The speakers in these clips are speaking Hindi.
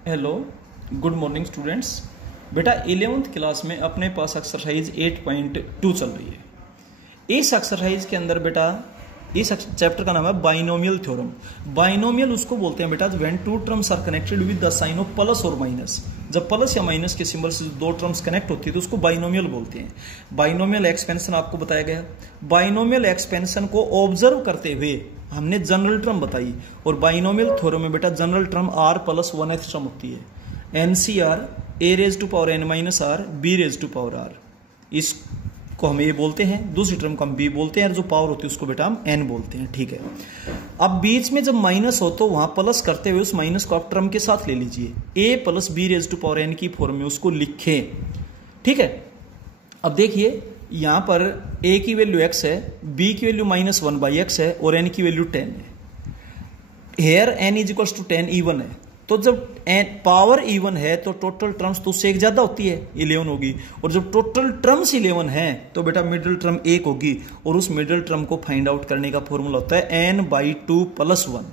Hello, good morning students. बेटा 11th क्लास में अपने पास एक्सरसाइज 8.2 चल रही है। इस एक्सरसाइज के अंदर बेटा इस चैप्टर का नाम है बाइनोमियल थ्योरम। बाइनोमियल उसको बोलते हैं बेटा when two terms are connected with the sign of plus और माइनस। जब प्लस या माइनस के सिंबल से दो टर्म्स कनेक्ट होती है तो उसको बाइनोमियल बोलते हैं। बाइनोमियल एक्सपेंशन आपको बताया गया। बाइनोमियल एक्सपेंशन को ऑब्जर्व करते हुए हमने जनरल टर्म बताई, और बाइनोमियल थ्योरम में बेटा general term r plus 1th term होती है। NCR a raise to power n minus r b raise to power r, इसको हम a बोलते हैं, दूसरी टर्म को हम b बोलते हैं, और जो पावर होती है उसको बेटा हम n बोलते हैं। ठीक है, अब बीच में जब माइनस हो तो वहां प्लस करते हुए उस माइनस को आप टर्म के साथ ले लीजिए, a plus b raise to power n की फॉर्म में उसको लिखें। ठीक है, अब देखिए यहां पर a की वैल्यू x है, b की वैल्यू -1/x है और n की वैल्यू 10 है। Here n is equal to 10 even है, तो जब पावर इवन है तो टोटल टर्म्स तो उससे एक ज्यादा होती है, 11 होगी, और जब टोटल टर्म्स 11 है तो बेटा मिडिल टर्म 1 होगी, और उस मिडिल टर्म को फाइंड आउट करने का फॉर्मूला होता है n/2 + 1।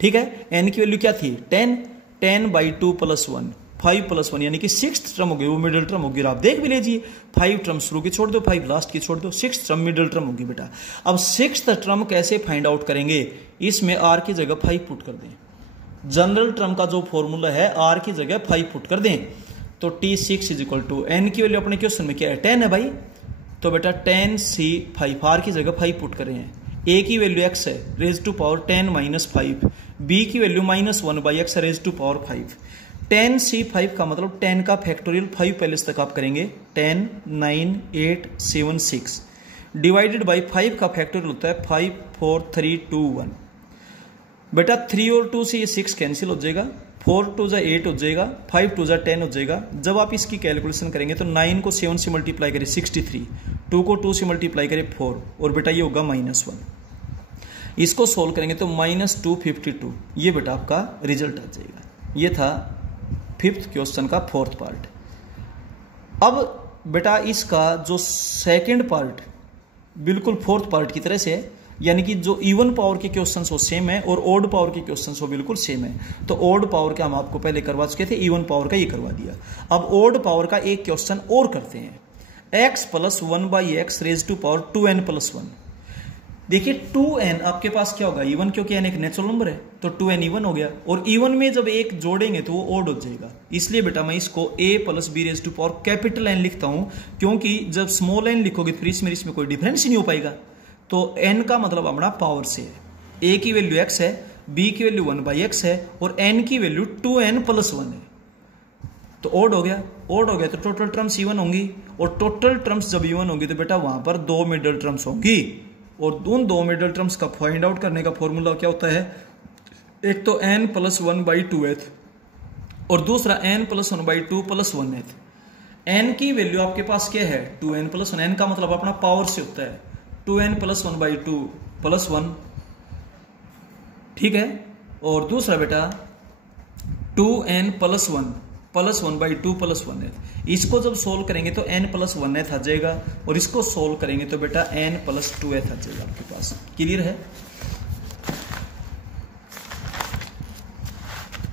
ठीक है, n की वैल्यू क्या थी 10/2 + 1, 5 + 1 यानी कि 6th टर्म होगी, वो मिडिल टर्म होगी। और आप देख भी लीजिए 5 टर्म शुरू की छोड़ दो, 5 लास्ट की छोड़ दो, 6th टर्म मिडिल टर्म होगी बेटा। अब 6th टर्म कैसे फाइंड आउट करेंगे, इसमें r की जगह 5 पुट कर दें। जनरल टर्म का जो फॉर्मूला है r की जगह 5 पुट कर दें, तो T6 = n की वैल्यू अपने क्वेश्चन में क्या है 10 है भाई, तो बेटा 10C5 r की जगह 5 पुट करें। a की वैल्यू x है रेज टू पावर 10 - 5, b की वैल्यू -1/x है रेज टू पावर 5। 10C5 का मतलब 10 का फैक्टोरियल 5 पहले तक आप करेंगे, 10 9 8 7 6 डिवाइडेड बाई 5 का फैक्टोरियल होता है 5 4 3 2 1। बेटा 3 और 2 से ये 6 कैंसिल हो जाएगा, 4 2 जा 8 हो जाएगा, 5 2 जा 10 हो जाएगा। जब आप इसकी कैलकुलेशन करेंगे तो 9 को 7 से मल्टीप्लाई करें 63, 2 को 2 से मल्टीप्लाई करें 4, और बेटा ये होगा -1। इसको सोल्व करेंगे तो -252, ये बेटा आपका रिजल्ट आ जाएगा। ये था 5th क्वेश्चन का 4th पार्ट। अब बेटा इसका जो सेकंड पार्ट बिल्कुल 4th पार्ट की तरह से है, यानी कि जो इवन पावर के क्वेश्चंस वो सेम है और ओड पावर के क्वेश्चंस वो बिल्कुल सेम है। तो ओड पावर का हम आपको पहले करवा चुके थे, इवन पावर का ये करवा दिया। अब ओड पावर का एक क्वेश्चन और करते हैं, x + 1/x raise to power 2n + 1। देखिए 2n आपके पास क्या होगा इवन, क्योंकि n एक नेचुरल नंबर है तो 2n इवन हो गया, और इवन में जब एक जोड़ेंगे तो वो ओड हो जाएगा। इसलिए बेटा मैं इसको a + b raise to power capital N लिखता हूं, क्योंकि जब स्मॉल n लिखोगे फिर इसमें कोई डिफरेंस ही नहीं हो पाएगा। तो n का मतलब अपना पावर से है, a की वैल्यू x है, b की वैल्यू 1/x है, और n की वैल्यू 2n + 1 है, तो ओड हो गया। ओड हो गया तो टोटल टर्म्स इवन होंगी, और टोटल टर्म्स जब इवन होंगी तो बेटा वहां पर 2 मिडिल टर्म्स होंगी, और उन 2 मिडिल टर्म्स का फाइंड आउट करने का फॉर्मूला क्या होता है, एक तो n + 1/2th और दूसरा n + 1/2 + 1th। n की वैल्यू आपके पास क्या है 2n + 1, n का मतलब अपना पावर से होता है 2n + 1/2 + 1। ठीक है, और दूसरा बेटा 2n + 1 + 1/2 + 1th। इसको जब सोल्व करेंगे तो n + 1th आ जाएगा, और इसको सोल्व करेंगे तो बेटा n + 2th आ जाएगा आपके पास। क्लियर है।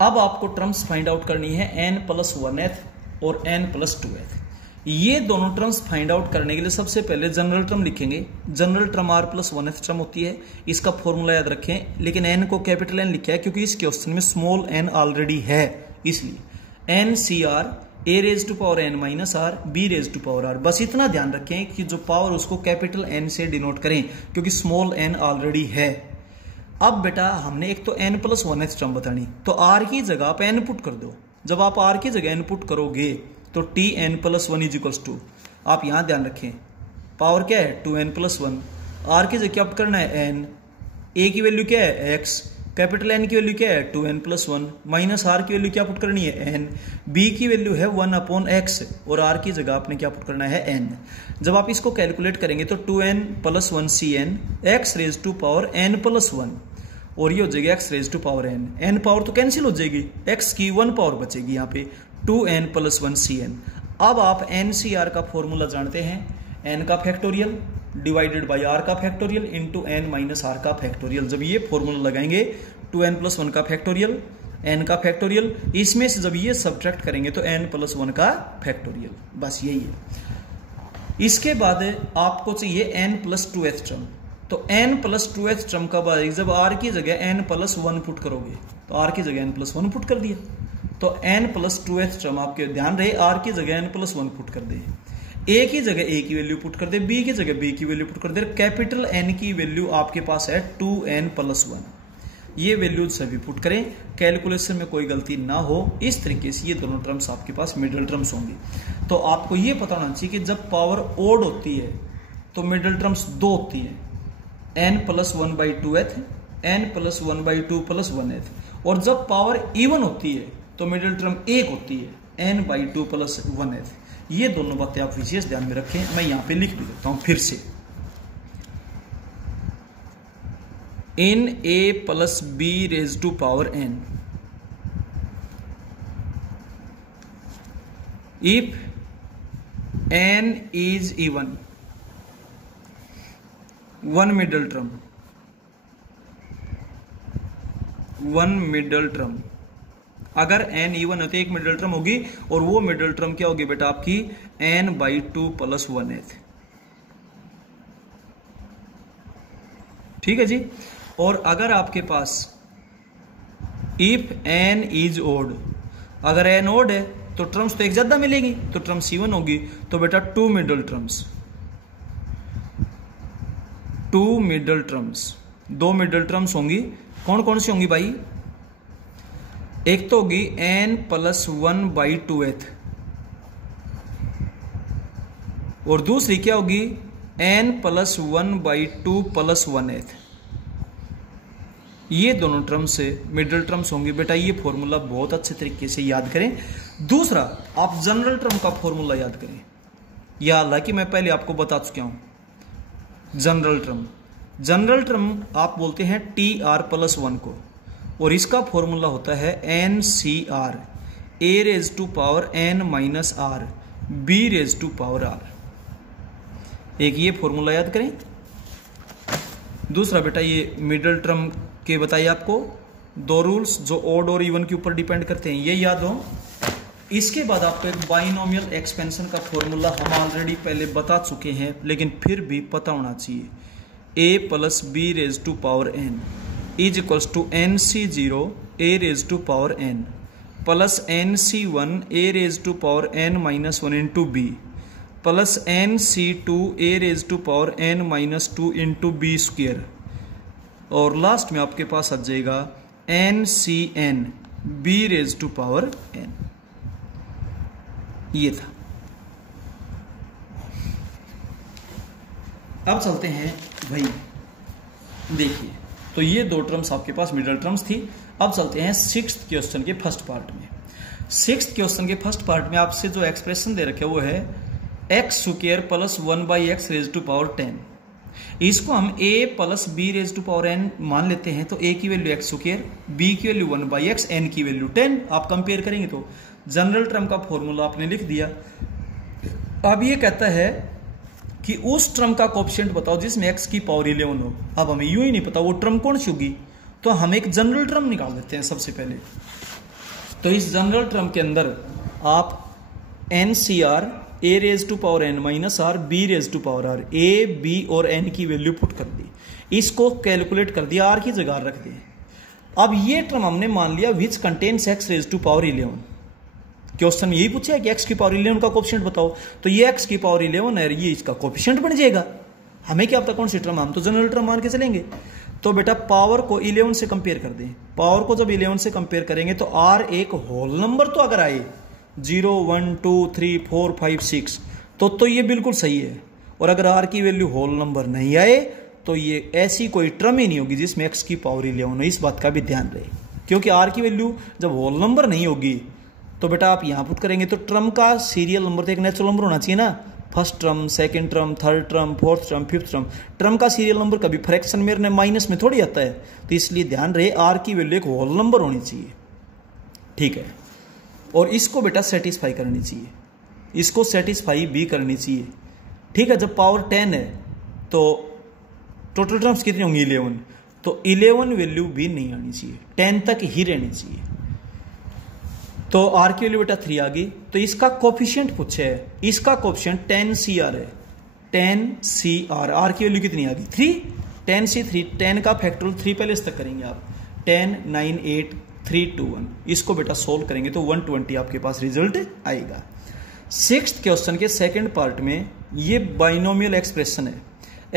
अब आपको टर्म्स फाइंड आउट करनी है n + 1th और n + 2th। ये दोनों टर्म्स फाइंड आउट करने के लिए सबसे पहले जनरल टर्म लिखेंगे। General term r + 1th term होती है, इसका फॉर्मूला याद रखें, लेकिन n को कैपिटल N लिखा है क्योंकि इस क्वेश्चन में स्मॉल n ऑलरेडी है, इसलिए NCR a raise to power n - r b raise to power r। बस इतना ध्यान रखें कि जो पावर उसको कैपिटल N से डिनोट करें, क्योंकि स्मॉल n ऑलरेडी है। अब बेटा हमने एक तो n + 1th टर्म बतानी, तो r की जगह आप n पुट कर दो। जब आप r की जगह n पुट करोगे तो Tn + 1 = आप यहां ध्यान रखें पावर क्या है 2n + 1, r की जगह क्या पुट करना है n, a की वैल्यू क्या है x, कैपिटल N की वैल्यू क्या है 2n + 1, -r की वैल्यू क्या पुट करनी है n, b की वैल्यू है 1/x, और r की जगह आपने क्या पुट करना है n। जब आप इसको कैलकुलेट करेंगे तो 2n + 1 Cn x raise to power n + 1, और ये हो जाएगी x raise to power n। n power तो कैंसिल हो जाएगी, x की 1 पावर बचेगी यहाँ पे, 2n + 1 Cn। अब आप NCR का फॉर्मूला जानते हैं, n का फैक्टोरियल डिवाइडेड बाई r का फैक्टोरियल इंटू n - r का फैक्टोरियल। जब ये फॉर्मूला लगाएंगे 2n + 1 का फैक्टोरियल n का फैक्टोरियल, इसमें से जब ये सब्ट्रैक्ट करेंगे तो n+1 का फैक्टोरियल, बस यही है। इसके बाद आपको चाहिए n+2th टर्म, तो n+2th टर्म कब आएगी, जब r की जगह n+1 पुट करोगे, तो r की जगह n+1 पुट कर दिया, तो n+2th टर्म आपके ध्यान रहे r की जगह n+1 पुट कर दे, a की जगह a की वैल्यू पुट कर दे, b की जगह b की वैल्यू पुट कर दे, कैपिटल N की वैल्यू आपके पास है 2n+1, ये वैल्यू सभी पुट करें, कैलकुलेशन में कोई गलती ना हो। इस तरीके से ये दोनों टर्म्स आपके पास मिडिल टर्म्स होंगी। तो आपको ये पता होना चाहिए कि जब पावर ओड होती है तो मिडिल टर्म्स 2 होती है, n+1/2th, n+1/2+1th, और जब पावर इवन होती है तो मिडिल टर्म 1 होती है, n/2+1th। ये दोनों बातें आप विशेष ध्यान में रखें, मैं यहां पे लिख भी देता हूं फिर से। in a plus b raised to power n, if n is even, one middle term, अगर n इवन है तो एक मिडिल टर्म होगी, और वो मिडिल टर्म क्या होगी बेटा आपकी n/2+1th, ठीक है जी। और अगर आपके पास इफ n इज ओड, अगर n ओड है तो टर्म्स तो एक ज्यादा मिलेगी, तो टर्म C1 होगी, तो बेटा 2 middle terms, 2 middle terms, 2 middle terms होंगी। कौन कौन सी होंगी भाई, एक तो होगी n+1/2th, और दूसरी क्या होगी n+1/2+1th। ये दोनों टर्म्स से मिडिल टर्म्स होंगी बेटा। ये फॉर्मूला बहुत अच्छे तरीके से याद करें। दूसरा, आप जनरल टर्म का फॉर्मूला याद करें, या हालांकि मैं पहले आपको बता चुका हूं। जनरल टर्म आप बोलते हैं TR+1 को, और इसका फॉर्मूला होता है NCR, a⁻n−r, b⁻r। एक ये फॉर्मूला याद करें। दूसरा बेटा, ये मिडिल टर्म के बताइए आपको 2 रूल्स जो ऑड और इवन के ऊपर डिपेंड करते हैं, ये याद हो। इसके बाद आपको एक बाइनोमियल एक्सपेंशन का फॉर्मूला हम ऑलरेडी पहले बता चुके हैं, लेकिन फिर भी पता होना चाहिए। a+b⁻n is equals to nc0 a⁻n plus nc1 a⁻n−1 into b plus nc2 a⁻n−2 into b square, और लास्ट में आपके पास आ जाएगा ncn b⁻n। ये था। अब चलते हैं भाई, देखिए, तो ये 2 टर्म्स आपके पास मिडिल टर्म्स थी। अब चलते हैं 6th क्वेश्चन के फर्स्ट पार्ट में। 6th क्वेश्चन के फर्स्ट पार्ट में आपसे जो एक्सप्रेशन दे रखे वो है x² + 1/x⁻10। इसको हम a + b⁻n मान लेते हैं, तो a की वैल्यू x², b की वैल्यू 1/x, n की वैल्यू 10। आप कंपेयर करेंगे तो जनरल टर्म का फॉर्मूला आपने लिख दिया। अब ये कहता है कि उस टर्म का कोएफिशिएंट बताओ जिसमें x की पावर 11 हो। अब हमें यूं ही नहीं पता वो टर्म कौन सी होगी, तो हम एक जनरल टर्म निकाल देते हैं सबसे पहले। तो इस जनरल टर्म के अंदर आप NCR a⁻n−r b⁻r, a, b और n की वैल्यू पुट कर दी, इसको कैलकुलेट कर दिया, r की जगह रख दी। अब ये टर्म हमने मान लिया विच कंटेन्स x⁻11। क्वेश्चन यही पूछा है कि x की पावर 11 का कोएफिशिएंट बताओ, तो ये x की पावर 11 है, ये इसका कोएफिशिएंट बन जाएगा। हमें क्या पता कौन सी टर्म, हम तो जनरल टर्म मान के चलेंगे। तो बेटा पावर को 11 से कंपेयर कर दें। पावर को जब 11 से कंपेयर करेंगे तो r एक होल नंबर तो अगर आए 0, 1, 2, 3, 4, 5, 6 तो ये बिल्कुल सही है। और अगर r की वैल्यू होल नंबर नहीं आए तो ये ऐसी कोई टर्म ही नहीं होगी जिसमें x की पावर 11 हो। इस बात का भी ध्यान रहे, क्योंकि r की वैल्यू जब होल नंबर नहीं होगी तो बेटा आप यहां पुट करेंगे तो टर्म का सीरियल नंबर तो एक नेचुरल नंबर होना चाहिए ना। First term, second term, third term, fourth term, fifth term, term का सीरियल नंबर कभी फ्रैक्शन में माइनस में थोड़ी आता है। तो इसलिए ध्यान रहे r की वैल्यू एक होल नंबर होनी चाहिए, ठीक है। और इसको बेटा सेटिस्फाई करनी चाहिए, इसको सेटिस्फाई भी करनी चाहिए, ठीक है। जब पावर 10 है तो टोटल टर्म्स कितनी होंगी 11, तो 11 वैल्यू भी नहीं आनी चाहिए, 10 तक ही रहनी चाहिए। तो आर की वैल्यू बेटा 3 आ गई। तो इसका कोफिशिएंट पूछे है, इसका कोफिशिएंट 10CR है, 10CR। आर की वैल्यू कितनी आ गई 3, 10C3, 10 का फैक्टोरियल 3 पहले इस तक करेंगे आप, 10 9 8 3 2 1। इसको बेटा सोल्व करेंगे तो 120 आपके पास रिजल्ट आएगा। 6th क्वेश्चन के सेकंड पार्ट में ये बाइनोमियल एक्सप्रेशन है,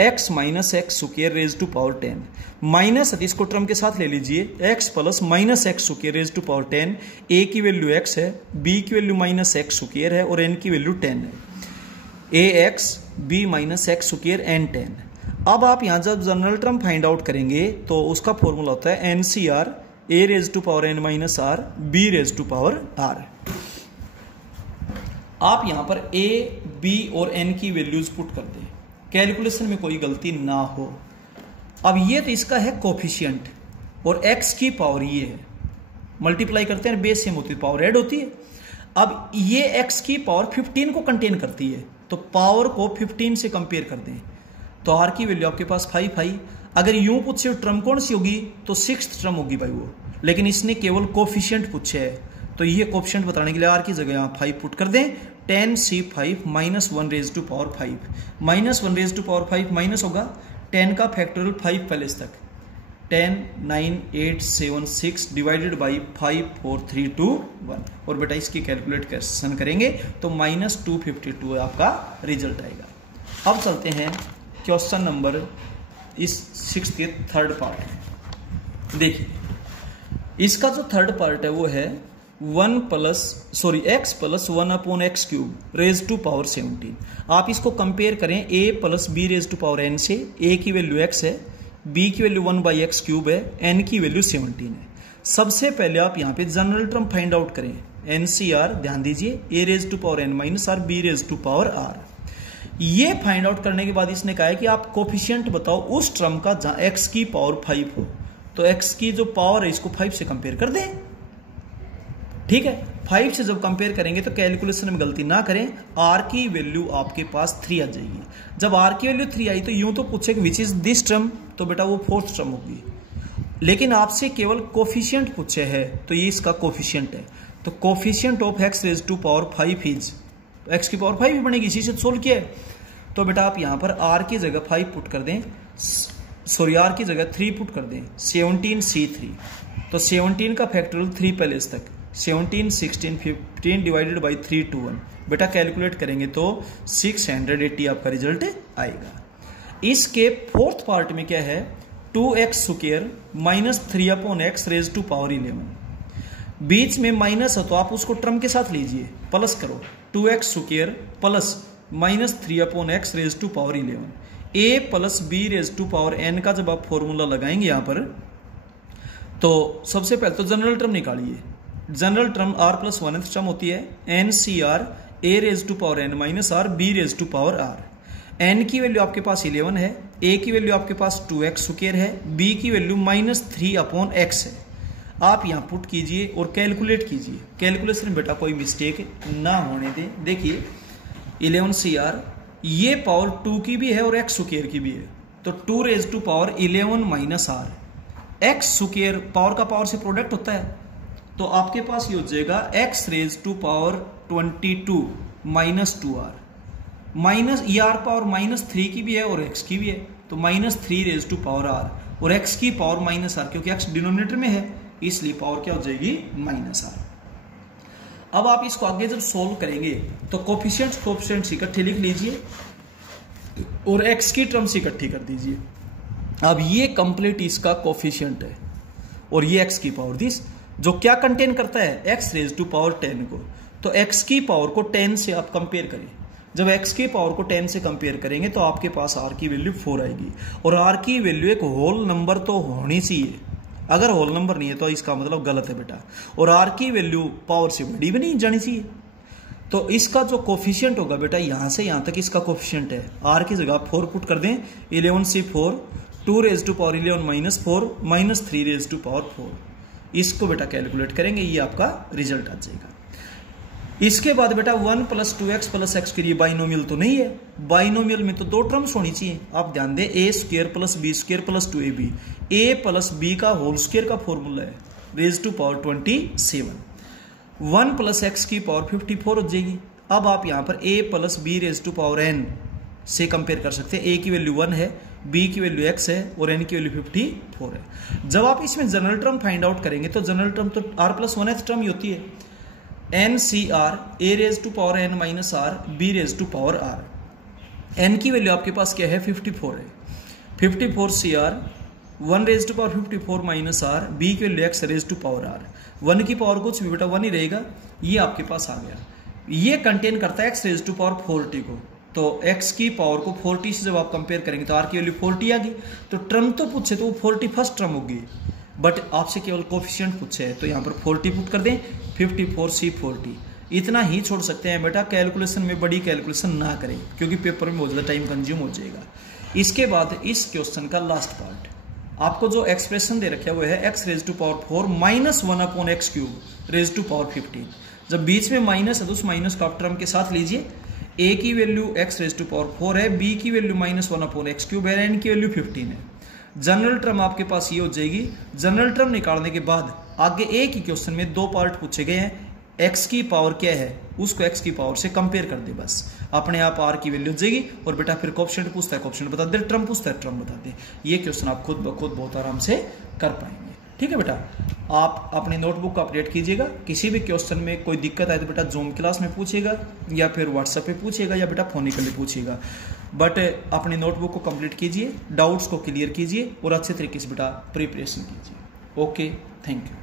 x minus x square raise to power 10 minus, इसको टर्म के साथ ले लीजिए, x plus minus x square raise to power 10। a की वैल्यू x है, b की वैल्यू माइनस एक्स स्क्वायर है और n की वैल्यू 10 है। ax b minus x square n 10। अब आप यहां जब जनरल टर्म फाइंड आउट करेंगे तो उसका फॉर्मूला होता है NCR a raise to power n minus r b raise to power r। आप यहां पर a b और n की वैल्यूज पुट कर दें, कैलकुलेशन में कोई गलती ना हो। अब ये तो इसका है कोफिशिएंट और x की पावर ये है, मल्टीप्लाई करते हैं बेस सेम होती है, पावर ऐड होती है। अब ये x की पावर 15 को कंटेन करती है, तो पावर को 15 से कंपेयर कर दें तो r की वैल्यू आपके पास 5 आई। अगर यूं पूछे ट्रम कौन सी होगी तो 6th टर्म होगी भाई वो, लेकिन इसने केवल कोफिशिएंट पूछे है, तो ये कोफिशिएंट बताने के लिए r की जगह यहाँ 5 पुट कर दें। 10C5 minus 1 raise to power 5, minus 1 raise to power 5 minus होगा 10 का फैक्टोरियल 5 पहले तक, 10 9 8 7 6 डिवाइडेड बाई 5 4 3 2 1। और बेटा इसकी कैलकुलेशन करेंगे तो माइनस 252 आपका रिजल्ट आएगा। अब चलते हैं क्वेश्चन नंबर इस 6th के थर्ड पार्ट में। देखिए इसका जो थर्ड पार्ट है वो है x plus 1 upon x cube raise to power 17। आप इसको कंपेयर करें a plus b raise to power n से। a की वैल्यू x है, b की वैल्यू 1 बाई एक्स क्यूब है, n की वैल्यू 17 है। सबसे पहले आप यहाँ पे जनरल टर्म फाइंड आउट करें, NCR ध्यान दीजिए, a raise to power n minus r b raise to power r। ये फाइंड आउट करने के बाद इसने कहा है कि आप कोफिशिएंट बताओ उस टर्म का जहां x की पावर 5 हो, तो x की जो पावर है इसको 5 से कंपेयर कर दें। ठीक है, 5 से जब कंपेयर करेंगे तो कैलकुलेशन में गलती ना करें, r की वैल्यू आपके पास 3 आ जाएगी। जब r की वैल्यू 3 आई तो यूं तो पूछे कि विच इज दिस टर्म, तो बेटा वो 4th टर्म होगी, लेकिन आपसे केवल कोफिशिएंट पूछे है तो ये इसका कोफिशिएंट है। तो coefficient of x raise to power 5 is, x की पावर 5 ही बनेगी, इसी से सोल्व किया है। तो बेटा आप यहां पर r की जगह 5 पुट कर दें, सॉरी r की जगह 3 पुट कर दें, 17C3। तो 17 का फैक्टोरियल 3 पहले तक, 17 16 15 डिवाइडेड बाई 3 2 1। बेटा कैलकुलेट करेंगे तो 680 आपका रिजल्ट आएगा। इसके 4th पार्ट में क्या है, 2x square minus 3 upon x raise to power 11। बीच में माइनस है तो आप उसको टर्म के साथ लीजिए, प्लस करो, 2x square plus minus 3 upon x raise to power 11। a plus b raise to power n का जब आप फॉर्मूला लगाएंगे यहां पर, तो सबसे पहले तो जनरल टर्म निकालिए। General term r plus 1th term होती है NCR a raise to power n minus r b raise to power r। n की वैल्यू आपके पास 11 है, a की वैल्यू आपके पास 2x स्क्वायर है, b की वैल्यू माइनस 3 अपॉन x है। आप यहाँ पुट कीजिए और कैलकुलेट कीजिए, कैलकुलेशन में बेटा कोई मिस्टेक ना होने दें। देखिए 11CR ये पावर 2 की भी है और x स्क्वायर की भी है, तो 2 raise to power 11 minus r। x square power का पावर से प्रोडक्ट होता है, तो आपके पास ये हो जाएगा x raise to power 22 minus 2r, minus ये r पावर माइनस 3 की भी है और x की भी है, तो minus 3 raise to power r और x की पावर माइनस r, क्योंकि x डिनोमिनेटर में है इसलिए पावर क्या हो जाएगी माइनस r। अब आप इसको आगे जब सोल्व करेंगे तो कोफिशिएंट्स इकट्ठे लिख लीजिए और x की टर्म्स इकट्ठी कर दीजिए। अब ये कंप्लीट इसका कोफिशिएंट है और ये x की पावर दिस, जो क्या कंटेन करता है, x रेज टू पावर 10 को। तो x की पावर को 10 से आप कंपेयर करें, जब x की पावर को 10 से कंपेयर करेंगे तो आपके पास r की वैल्यू 4 आएगी, और r की वैल्यू एक होल नंबर तो होनी चाहिए, अगर होल नंबर नहीं है तो इसका मतलब गलत है बेटा, और r की वैल्यू पावर से बड़ी भी नहीं जानी चाहिए। तो इसका जो कोफिशिएंट होगा बेटा यहां से यहां तक इसका कोफिशिएंट है, r की जगह 4 पुट कर दें, 11C4 2 raise to power 11 minus 4 minus 3 raise to power 4। इसको बेटा कैलकुलेट करेंगे, ये आपका रिजल्ट आ जाएगा। इसके बाद बेटा 1 प्लस 2x प्लस एक्स के लिए बाइनोमियल तो नहीं है, बाइनोमियल में तो 2 टर्म्स होनी चाहिए। आप ध्यान दें, a square plus b square plus 2ab, a plus b का होल स्क्वायर का फॉर्मूला है raise to power 27। 1 plus x की पावर 54 हो जाएगी। अब आप यहाँ पर a plus b raise to power n से कंपेयर कर सकते हैं। a की वैल्यू 1 है, b की वैल्यू x है और n की वैल्यू 54 है। जब आप इसमें जनरल टर्म फाइंड आउट करेंगे तो जनरल टर्म तो r प्लस 1th टर्म ही होती है, n C R a raise to power n minus R b raise to power r। n की वैल्यू आपके पास क्या है, 54 है। 54 C R 1 raise to power 54 minus R, B की value x raise to power r। 1 की पावर कुछ भी बेटा 1 ही रहेगा, ये आपके पास आ गया। ये कंटेन करता है x रेज टू पावर 40 को, तो x की पावर को 40 से जब आप कंपेयर करेंगे तो r की वैल्यू 40 आ गई। तो टर्म तो पूछे तो वो 40 फर्स्ट टर्म होगी, बट आपसे केवल कोफिशिएंट पूछे है, तो यहाँ पर 40 पुट कर दें, 54 सी 40। इतना ही छोड़ सकते हैं बेटा, कैलकुलेशन में बड़ी कैलकुलेशन ना करें क्योंकि पेपर में बहुत ज़्यादा टाइम कंज्यूम हो जाएगा। इसके बाद इस क्वेश्चन का लास्ट पार्ट, आपको जो एक्सप्रेशन दे रखा है वो है x raise to power 4 minus 1 upon x cube raise to power 15। जब बीच में माइनस है तो उस माइनस को आप टर्म के साथ लीजिए। a की value x raise to power 4 है, b की value minus 1 upon x cube है, n की वैल्यू 15 है। जनरल टर्म आपके पास ये हो जाएगी। जनरल टर्म निकालने के बाद आगे एक ही क्वेश्चन में 2 पार्ट पूछे गए हैं। x की पावर क्या है उसको x की पावर से कंपेयर कर दे, बस अपने आप r की वैल्यू हो जाएगी। और बेटा फिर कोएफिशिएंट पूछता है कोएफिशिएंट बता दे, टर्म पूछता है टर्म बता दे। ये क्वेश्चन आप खुद ब खुद बहुत आराम से कर पाएंगे। ठीक है बेटा, आप अपनी नोटबुक को अपडेट कीजिएगा। किसी भी क्वेश्चन में कोई दिक्कत आए तो बेटा जूम क्लास में पूछिएगा या फिर व्हाट्सएप पे पूछिएगा या बेटा फोनिकली पूछिएगा। बट अपनी नोटबुक को कंप्लीट कीजिए, डाउट्स को क्लियर कीजिए और अच्छे तरीके से बेटा प्रिपरेशन कीजिए। Okay, thank you.